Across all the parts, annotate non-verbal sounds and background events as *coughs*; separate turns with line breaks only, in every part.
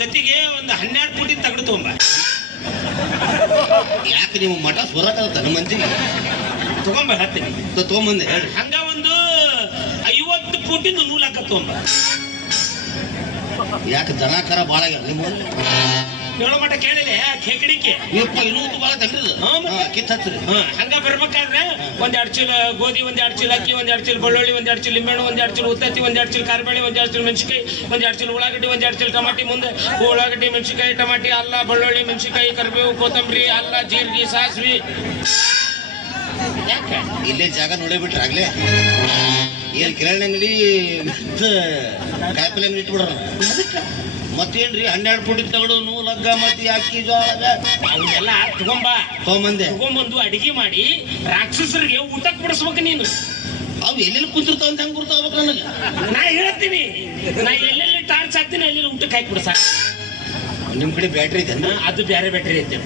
ಜೊತೆಗೆ ಒಂದು ಹನ್ನೆರಡು ಪುಟಿ ತಗಡು ತಗೊಂಬ.
ಯಾಕೆ ನೀವು ಮಠ ನಮ್ಮ ಮಂದಿಗೆ
ತಗೊಂಬ ಹತ್ತಿ
ತಗೊಂಬಂದೆ
ಹಂಗ ಒಂದು ಐವತ್ತು ಫುಟಿಂದ ನೂಲಾಕ ತಗೊಂಬ.
ಯಾಕೆ ದನ ಕರ ಭಾಳ ನಿಮ್ಮ?
ಹೇಳೋ ಮಟ್ಟ ಕೇಳಿಲ್ಲ ಕೆಕಡಿಕೆ
ಇವಪ್ಪ ಇನ್ನೂರು ಭಾಳ ತಂದಿದ್ದು
ಹಾ, ಹಂಗ ಬರ್ಬೇಕಾದ್ರೆ ಒಂದ್ ಎರಡ್ ಚೀಲ ಗೋಧಿ ಒಂದ್ ಎರಡ್ ಚೀಲ ಅಕ್ಕಿ ಒಂದ್ ಎರಡ್ ಚೀಲ ಬೆಳ್ಳುಳ್ಳಿ ಒಂದ್ ಎರಡ್ ಚೀಲ ಲಿಂಬೆಹಣ್ಣು ಒಂದ್ ಎರಡ್ ಚೀಲ ಉತ್ತತ್ತಿ ಒಂದ್ ಎರಡ್ ಚೀಲ ಕಾರ್ಬೇಳೆ ಒಂದ್ ಎರಡ್ ಚೀಲ ಮೆಣಸಿಕಾಯಿ ಒಂದ್ ಎರಡ್ ಚೀಲ ಉಳ್ಳಾಗಡ್ಡಿ ಒಂದ್ ಎರಡ್ ಚೀಲ ಟಮಾಟಿ ಮುಂದೆ ಉಳ್ಳಾಗಡ್ಡಿ ಮೆಣಸಿಕಾಯಿ ಟಮಾಟಿ ಅಲ್ಲ ಬೆಳ್ಳುಳ್ಳಿ ಮೆಣಸಿಕಾಯಿ ಕರಿಬೇವು ಕೊತ್ತಂಬರಿ ಅಲ್ಲ ಜೀರಿಗೆ ಸಾಸಿವೆ.
ಇಲ್ಲೇ ಜಾಗ ನೋಡೇ ಬಿಟ್ರೆ ಆಗ್ಲೇ. ಏನ್ ಕಿರಾಣಿ ಅಂಗಡಿ ಕಾಯಿಪಲ್ಲೆ ಅಂಗಡಿ ಇಟ್ಬಿಡ್ರ. ಮತ್ತೇನ್ರಿ ಹನ್ನೆರಡು ಪುಟಿ ತಗಡು ನೂ ಲಗ್ಗ ಮತ್ತಿ ಅಕ್ಕಿ ಜೋಳ
ಅವನ್ನೆಲ್ಲ ತಗೊಂಬ.
ತಗೊಂಬಂದೆ.
ತಗೊಂಬಂದು ಅಡಿಗೆ ಮಾಡಿ ರಾಕ್ಷಸರಿಗೆ ಊಟಕ್ಕೆ ಬಿಡಿಸ್ಬೇಕು ನೀನು.
ಅವು ಎಲ್ಲೆಲ್ಲಿ ಕುಂತಿರ್ತಾವ ಅಂತ ಹೆಂಗ್ ಗುರ್ತಾವ್ಬೇಕು ನನಗೆ?
ನಾ ಹೇಳ್ತೀನಿ. ನಾ ಎಲ್ಲೆಲ್ಲಿ ಟಾರ್ಚ್ ಹಾಕ್ತೀನಿ ಅಲ್ಲಿ ಊಟಕ್ಕೆ ಹಾಕಿ ಬಿಡ್ಸ.
ನಿಮ್ ಕಡೆ ಬ್ಯಾಟ್ರಿ ಇದೆ
ಅದು ಬೇರೆ ಬ್ಯಾಟ್ರಿ ಐತೆ.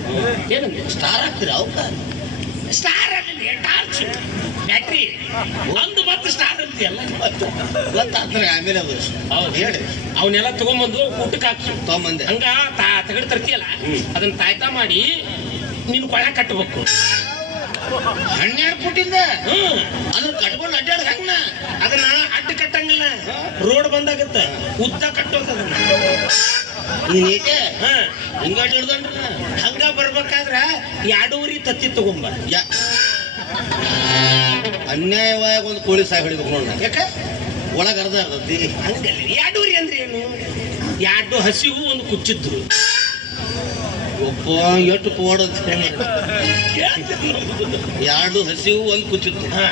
ಏನಂದ್ರೆ
ಸ್ಟಾರ್ ಹಾಕ್ತೀರಿ ಅವ್ಕ
ಸ್ಟಾರ್ ಅಲ್ಲಿ ಟಾರ್ಚ್. ಬ್ಯಾಟ್ರಿ. ಒಂದು
ಆಮೇಲೆ ಅದು
ಹೌದು
ಹೇಳಿ.
ಅವನ್ನೆಲ್ಲ ತಗೊಂಬಂದು ಊಟಕ್ಕೆ ಹಾಕಿ
ತಗೊಂಬಂದೆ.
ಹಂಗ ತಾ ತಗಡ್ ತರ್ತಿಯಲ್ಲ ಅದನ್ನ ತಾಯ್ತಾ ಮಾಡಿ ನೀನು ಕೊಳ ಕಟ್ಟಬೇಕು
ಹನ್ನೆರಡು
ಪುಟ್ಟಿಂದ
ಅದನ್ನ ಕಟ್ಕೊಂಡು ಅಡ್ಡಾಡ್ ಹಂಗ
ಅದನ್ನ ಅಡ್ಡ ಕಟ್ಟಂಗಿಲ್ಲ. ರೋಡ್ ಬಂದಾಗತ್ತ. ಉದ್ದ ಕಟ್ಟೋದು ಅದನ್ನ.
ನೀನ್ ಏಕೆ ಹಿಂಗ ಅಡ್ಡಾಡ್ದನ್ರಿ.
ಹಂಗ ಬರ್ಬೇಕಾದ್ರ ಎರಡೂವರೆ ತತ್ತಿ ತಗೊಂಬ.
ಯಾ ಅನ್ಯಾಯವಾಗಿ ಒಂದು ಕೋಳಿ ಸಾಯಿ ಹೊಡಿಬೇಕು ನೋಡ
ಯಾಕ?
ಒಳಗೆ ಅರ್ಧ ಅರ್ಧದ್ದಿ
ಹಂಗಲ್ಲ. ಯಾಡೂರಿ ಅಂದ್ರೆ ಏನು ಎರಡು ಹಸಿವು ಒಂದು ಕುಚ್ಚಿದ್ರು
ಒಬ್ಬ ಎಷ್ಟು ಪೋಡೋದು ಎರಡು ಹಸಿವು ಒಂದು ಕುಚ್ಚಿತ್ತು.
ಮೂರನೇ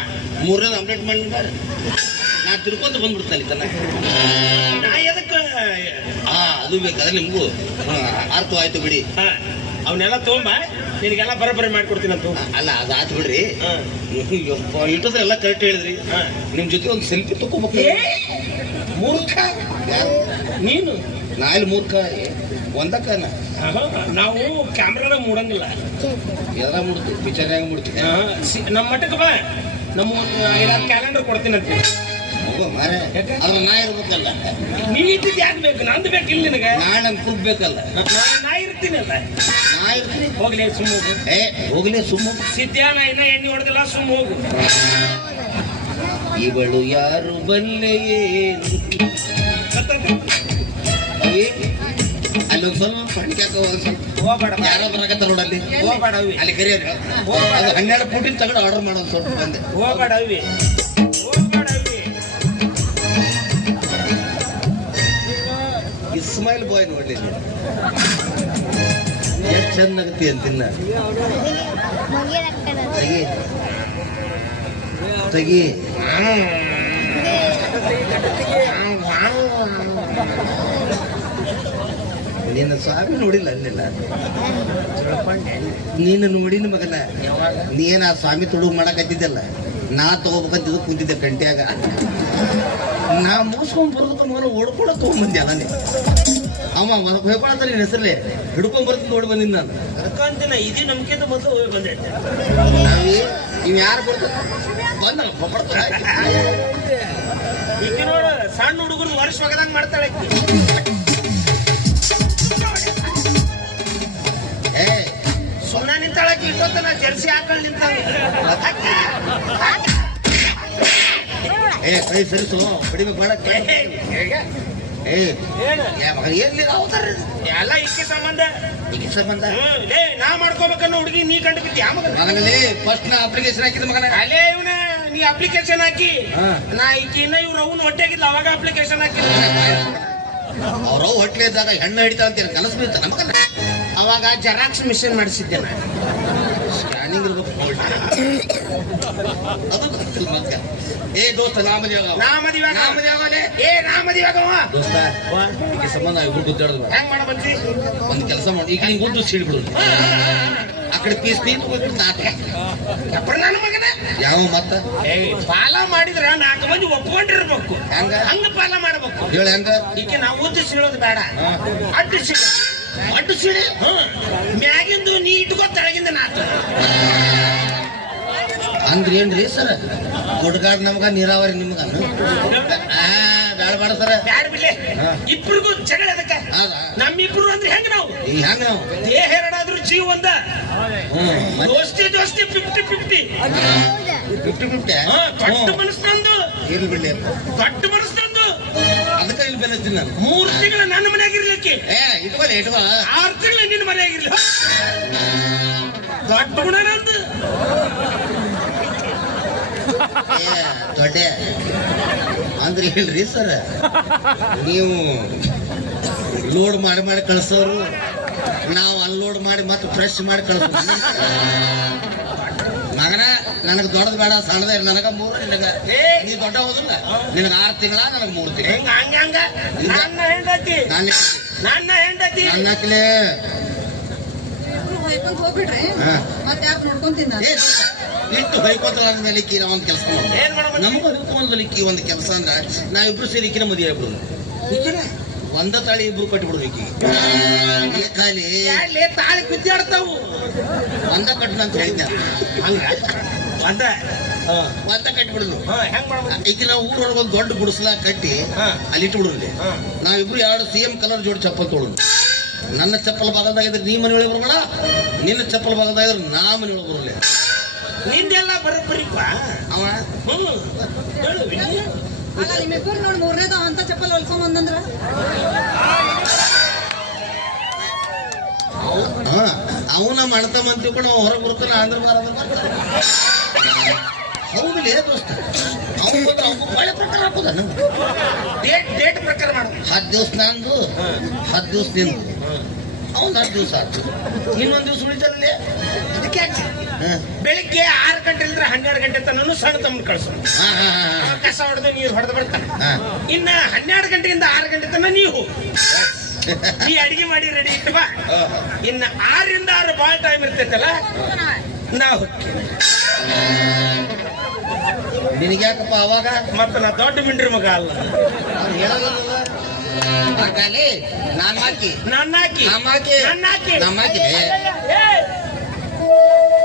ಮೂರನೇದು ಆಮ್ಲೆಟ್ ಮಾಡಿದ್ದಾರೆ. ನಾ ತಿರ್ಕೊಂತ ಬಂದ್ಬಿಡ್ತಾನೆ ತನ
ನಾ ಎದಕ್ಕ?
ಹಾ ಅದು ಬೇಕಾದ್ರೆ ನಿಮ್ಗೂ. ಅರ್ಥವಾಯ್ತು ಬಿಡಿ.
ಅವನ್ನೆಲ್ಲ ತಗೊಂಬ ನಿನಗೆಲ್ಲ ಬರೋಬ್ಬರಿ ಮಾಡ್ಕೊಡ್ತೀನಿ ಅಂತ
ಅಲ್ಲ ಅದು ಆತು ಬಿಡ್ರಿ. ಇಟ್ಟದ್ರೆ ಎಲ್ಲ ಕರೆಕ್ಟ್ ಹೇಳಿದ್ರಿ. ನಿಮ್ ಜೊತೆ ಒಂದು ಸೆಲ್ಫಿ ತಗೋಬೇಕು.
ಮೂರ್ಖ. ನೀನು?
ನಾ ಇಲ್ಲಿ ಮೂರ್ಖ? ಒಂದಕ್ಕನ.
ನಾವು ಕ್ಯಾಮ್ರಾನ ಮೂಡಂಗಿಲ್ಲ.
ಎಲ್ಲ ಮುಡ್ತೀವಿ ಪಿಕ್ಚರ್ನಾಗ ಮುಡ್ತೀವಿ
ನಮ್ಮ ಮಟ್ಟಕ್ಕೆ ಬಾ. ನಮ್ಮ ಐದಾರು ಕ್ಯಾಲೆಂಡರ್ ಕೊಡ್ತೀನಿ ಅಂತ?
ಅದ್ರ ನಾ ಇರ್ಬೇಕಲ್ಲ.
ನೀ ಇದ್ದಿದ್ದು ಯಾಕೆ ಬೇಕು? ನಂದು ಬೇಕಿಲ್ಲ ನಿನಗೆ.
ನಾ ನಂಗೆ ಕುಗ್ಬೇಕಲ್ಲ
ನಾ- ಇರ್ತೀನಲ್ಲ. ಹೋಗ್ಲಿ ಸುಮ್ಮ ಹೋಗು.
ಏ ಹೋಗ್ಲಿ ಸುಮ್ಮ
ಸಿದ್ಧಾನ ಇನ್ನ ಎಣ್ಣೆ ಹೊಡೆದಿಲ್ಲ ಸುಮ್ಮ ಹೋಗು.
ಇವಳು ಯಾರು ಬಲ್ಲೆಯೇ ಅಲ್ಲೊಂದು ಸ್ವಲ್ಪ ಒಂದ್ ಸ್ವಲ್ಪ.
ಹೋಗ್ಬೇಡ
ಯಾರೋ ಬರಕತ್ತ ನೋಡಲ್ಲಿ
ಹೋಗ್ಬೇಡ
ಅಲ್ಲಿ ಕರಿಯೋರು ಅದು ಹನ್ನೆರಡು ಫುಟಿನ ತಗೊಂಡು ಆರ್ಡರ್ ಮಾಡೋದು ಸ್ವಲ್ಪ ಬಂದೆ.
ಹೋಗ್ಬೇಡ ಅವಿ.
ಇಸ್ಮಾಯಿಲ್ ಬಾಯ್ ನೋಡ್ಲಿ ಎಷ್ಟು ಚೆನ್ನಾಗತಿ ಅಂತಿನ್ನ ತೆಗಿ. ತೆಗಿ. ನಿನ್ನ ಸ್ವಾಮಿ ನೋಡಿಲ್ಲ ಅಲ್ಲೆಲ್ಲ? ನೀನು ನೋಡಿನ ಮಗನ? ನೀನ್ ಆ ಸ್ವಾಮಿ ತುಡುಗು ಮಾಡಕತ್ತಿದ್ದಲ್ಲ? ನಾ ತಗೋಬೇಕಂತಿದ್ದು ಕುಂತಿದ್ದೆ ಕಂಟ್ಯಾಗ ನಾ ಮುಗಿಸ್ಕೊಂಡ್ ಬರೋದಕ್ಕ ಮೊದಲು ಓಡ್ಕೊಳಕ್ ತಗೊಂಡ್ಬಂದೆ ಅಲ್ಲ ನೀ ಅವ ಹೇಳ್ಕೊಳತ್ತ ನಿನ್ನ ಹೆಸರೇ ಹಿಡ್ಕೊಂಡ್ ಬರ್ತೀನಿ ನೋಡಿ ಬಂದಿನಿ ನಾನು.
ಅದಕ್ಕಂತಿನ ಇದು ನಂಬಿಕೆದ ಮೊದಲು ಹೋಗಿ ಬಂದೈತೆ.
ಇವ್ ಯಾರು ಬರ್ತ ಬಂದ ಬರ್ತಾರ
ಈಗ ನೋಡು ಸಣ್ಣ ಹುಡುಗರು ವರ್ಷ ಒಗದಂಗ್ ಮಾಡ್ತಾಳೆ ಸುಮ್ನ ನಿಂತಾಳಕ್ಕೆ ಇಟ್ಟೊತ್ತ ನಾ ಜರ್ಸಿ ಹಾಕೊಂಡು ನಿಂತಾಳ
ಏ ಕೈ ಸರಿಸು ಕಡಿಮೆ ಮಾಡಕ್ಕೆ. ಏ
ಏನು
ಏ ಮಗ ಎಲ್ಲಿ ಅವತಾರ
ಎಲ್ಲ ಇಕ್ಕಿ ಸಂಬಂಧ?
ಈಗ ಸಂಬಂಧ?
ಲೇ ನಾ ಮಾಡ್ಕೋಬೇಕನ್ನೋ ಹುಡುಗಿ ನೀ ಕಂಡು ಬಿಟ್ಟಿ ಆ ಮಗನ?
ಮಗನಲ್ಲಿ ಫಸ್ಟ್ ನಾ ಅಪ್ಲಿಕೇಶನ್ ಹಾಕಿದ ಮಗನ.
ಅಲ್ಲೇ ಇವನ ನೀ ಅಪ್ಲಿಕೇಶನ್ ಹಾಕಿ. ನಾ ಇನ್ನ ಇವ್ರು ಅವನು ಹೊಟ್ಟೆಗಿದ್ಲ ಅವಾಗ ಅಪ್ಲಿಕೇಶನ್ ಹಾಕಿಲ್ಲ
ಅವ್ರವ್ ಹೊಟ್ಲೆ ಇದ್ದಾಗ ಹೆಣ್ಣು ಹಿಡಿತಾ ಅಂತೀರ ಕನಸು ಬೀಳ್ತ ನಮಗನ
ಅವಾಗ ಜೆರಾಕ್ಸ್ ಮಿಷನ್ ಮಾಡಿಸಿದ್ದೆ ನಾನು.
ಸ್ಕ್ಯಾನಿಂಗ್ ಇರ್ಬೇಕು *coughs* ಏ ದೋಸ್ತ ನಾ
ಏ
ದೋಸ್ತ ಸಂಬಂಧ
ಹೆಂಗ್
ಒಂದ್ ಕೆಲಸ ಮಾಡಿ. ಈಗ ಹಿಂಗ್ ಗುಡ್ಡು ಸೀಳ್ಬಿಡು ಆ ಕಡೆ ಪೀಸ್
ನನ್ನ ಮಗನ?
ಯಾವ ಮತ್ತ?
ಪಾಲ ಮಾಡಿದ್ರ ನಾಲ್ಕು ಮಂದಿ ಒಪ್ಕೊಂಡಿರ್ಬೇಕು.
ಹಂಗ?
ಹಂಗ ಪಾಲ ಮಾಡ್ಬೇಕು.
ಹೇಳ ಹೆಂಗ?
ಈಕೆ ನಾವು ಉದ್ದು ಸಿಳೋದು ಬೇಡ. ಅಡ್ಡು ಸಿಳ
ಅಡ್ಡು ಸೀಳಿ
ಮ್ಯಾಗಿಂದು ನೀ ಇಟ್ಕೋ
ಅಂದ್ರ ಏನ್ರಿ ಸರ್? ಗುಡ್ಗಾಡ್ ನಮ್ಗ ನೀರಾವರಿ ನಿಮ್ಗ. ಆ ಬೇಡ ಸರ್.
ಬ್ಯಾಡ ಬಿಡ್ಲೆ.
ಹಾ.
ಇಬ್ರಿಗೂ ಜಗಳ ಅದಕ್ಕೆ.
ಹೌದಾ?
ನಮ್ಮಿಬ್ರು ಅಂದ್ರೆ ಹೆಂಗೆ ನಾವು?
ಈಗ ಹೆಂಗ ನಾವು?
ದೇಹ ಎರಡಾದ್ರೂ ಜೀವ ಒಂದ.
ಹ್ಮ್
ದೋಸ್ತಿ ದೋಸ್ತಿ ಫಿಫ್ಟಿ ಫಿಫ್ಟಿ
ಫಿಫ್ಟಿ ಫಿಫ್ಟಿ
ದೊಡ್ಡ ಮನಸ್ಸು ನಂದು
ಇರ್ಲಿ ಬಿಡ್ಲಿ.
ದೊಡ್ಡ ಮನಸ್ಸು ನಂದು
ಅದಕ್ಕೆ ಇಲ್ಲಿ ಬೆಲೆ ನಾನು.
ಮೂರ್ ತಿಂಗಳು ನನ್ನ ಮನೆಯಾಗಿರ್ಲಿಕ್ಕೆ
ಏ ಇಟ್ಕೊಳ್ಳಿ ಇಟ್ಕೋ.
ಆರು ತಿಂಗಳು ನಿನ್ನ ಮನೆಯಾಗಿರ್ಲಿ ದೊಡ್ಡ ಗುಣ ನಂದು
ದೊಡ್ಡ. ಅಂದ್ರೆ ಹೇಳ್ರಿ ಸರ್ ನೀವು ಲೋಡ್ ಮಾಡಿ ಮಾಡಿ ಕಳ್ಸೋರು ನಾವು ಅನ್ಲೋಡ್ ಮಾಡಿ ಮತ್ತೆ ಫ್ರೆಶ್ ಮಾಡಿ ಕಳ್ಸೋ ಮಗನ ನನಗೆ ದೊಡ್ಡದು ಬೇಡ ಸಣ್ಣದ ನನಗ ಮೂರು ನಿನಗ
ಏ.
ನೀ ದೊಡ್ಡ ಹೋದಿಲ್ಲ ನಿನಗ ಆರು ತಿಂಗಳ ನನಗೆ ಮೂರು ತಿಂಗಳ.
ಹೆಂಗ ಹಂಗ ಹಂಗ? ನನ್ನ ಹೆಂಡತಿ.
ನಾನು
ನನ್ನ ಹೆಂಡತಿ.
ನನ್ನ ಹಾಕಿಲೆ
ಹೊಯ್ಕೊಂಡ್ ಹೋಗ್ಬಿಡ್ರಿ
ಹಾ.
ಮತ್ತೆ ಯಾಕೆ ನೋಡ್ಕೊಂತೀನಿ
ಇಟ್ಟು ಬೈಕೋತ ಮೇಲೆ ನಾವು ಒಂದು ಕೆಲಸ
ನಮಗೂ ಮಾಡ್ಬೇಕು?
ನಮಗೂ ಒಂದು ಕೆಲಸ ಅಂದ್ರೆ ನಾವಿಬ್ರು ಸೇರಿ ಈಕಿನ ಮದುವೆ ಆಗ್ಬಿಡೋದು. ಒಂದ ತಾಳಿ ಇಬ್ರು ಕಟ್ಬಿಡ್ಬೇಕಿ ಖಾಲಿ.
ತಾಳಿ ಕುದ್ದಾಡ್ತಾವು
ಒಂದ ಕಟ್ಟಣ ಅಂತ ಹೇಳಿದ್ದೆ
ಹಂಗ? ಅಂದ
ಒಂದ ಕಟ್ಬಿಡುದು. ಈಗ ನಾವು ಊರೊಳಗೆ ಒಂದು ದೊಡ್ಡ ಗುಡಿಸ್ಲ ಕಟ್ಟಿ. ಅಲ್ಲಿ ಇಟ್ಬಿಡೋದು. ನಾವಿಬ್ರು ಎರಡು ಸೇಮ್ ಕಲರ್ ಜೋಡಿ ಚಪ್ಪಲ್ ತೊಳೋದು. ನನ್ನ ಚಪ್ಪಲ್ ಭಾಗದಾಗಿದ್ರೆ ನೀ ಮನೆ ಒಳಗೆ ಬರಬೇಡ ನಿನ್ನ ಚಪ್ಪಲ್ ಭಾಗದಾಗಿದ್ರೆ ನಾ ಮನೆ ಒಳಗೆ ಬರಲಿ
ನಿಂದೆಲ್ಲ ಬರಬ್ಬರಿಪ್ಪ
ಅವ.
ಅಲ್ಲ ನಿಮ್ಮಿಬ್ಬರು ನೋಡಿ ಮೂರನೇದ ಅಂತ ಚಪ್ಪಲ್ ಹೊಲ್ಕೊಂಡ್ ಬಂದಂದ್ರ?
ಹಾ ಅವನ ಮಾಡ್ತಾ ಮಂತ್ರಿ ಕೂಡ ಹೊರಗೆ ಬರ್ತಾನೆ ಆಂಧ್ರ ಬಾರದ ಹೌದು ಲೇ ದೋಸ್ತ. ಅವ್ನು ಒಳ್ಳೆ ಪ್ರಕಾರ ಹಾಕೋದ
ಡೇಟ್ ಡೇಟ್ ಪ್ರಕಾರ ಮಾಡು.
ಹತ್ತು ದಿವಸ ನಂದು ಹತ್ತು ದಿವಸ ನಿಂದು. ಅವನು ಹತ್ತು ದಿವಸ ಆಯ್ತು ಇನ್ನೊಂದು ದಿವಸ ಉಳಿತಲ್ಲೇ
ಅದಕ್ಕೆ ಬೆಳಿಗ್ಗೆ ಆರು ಗಂಟೆ ಇಲ್ದ್ರೆ ಹನ್ನೆರಡು ಗಂಟೆ ತನ ಸಣ್ಣ ತಮ್ಮ ಕಳ್ಸ ಕಸ ಹೊಡೆದು ನೀರು ಹೊಡೆದು ಬರ್ತಾನೆ. ಇನ್ನ ಹನ್ನೆರಡು ಗಂಟೆಯಿಂದ ಆರು ಗಂಟೆ ತನಕ ನೀವು ನೀ ಅಡಿಗೆ ಮಾಡಿ ರೆಡಿ ಇಟ್ಟು ಬಾ.
ಹಾ.
ಇನ್ನ ಆರರಿಂದ ಆರು ಭಾಳ ಟೈಮ್ ಇರ್ತೈತಲ್ಲ ನಾ ಹೋಗ್ತೀನಿ.
ನಿನಗ್ಯಾಕಪ್ಪ ಅವಾಗ?
ಮತ್ತೆ ನಾ ದೊಡ್ಡ ಮಿಂಡ್ರಿ ಮಗ ಅಲ್ಲ.
ನಾನು ಹಾಕಿ.
ನಾನು ಹಾಕಿ.
ನಮ್ಮ ಹಾಕಿ.
ನಮ್ಮ ಹಾಕಿ.
ನಮ್ಮ ಹಾಕಿ!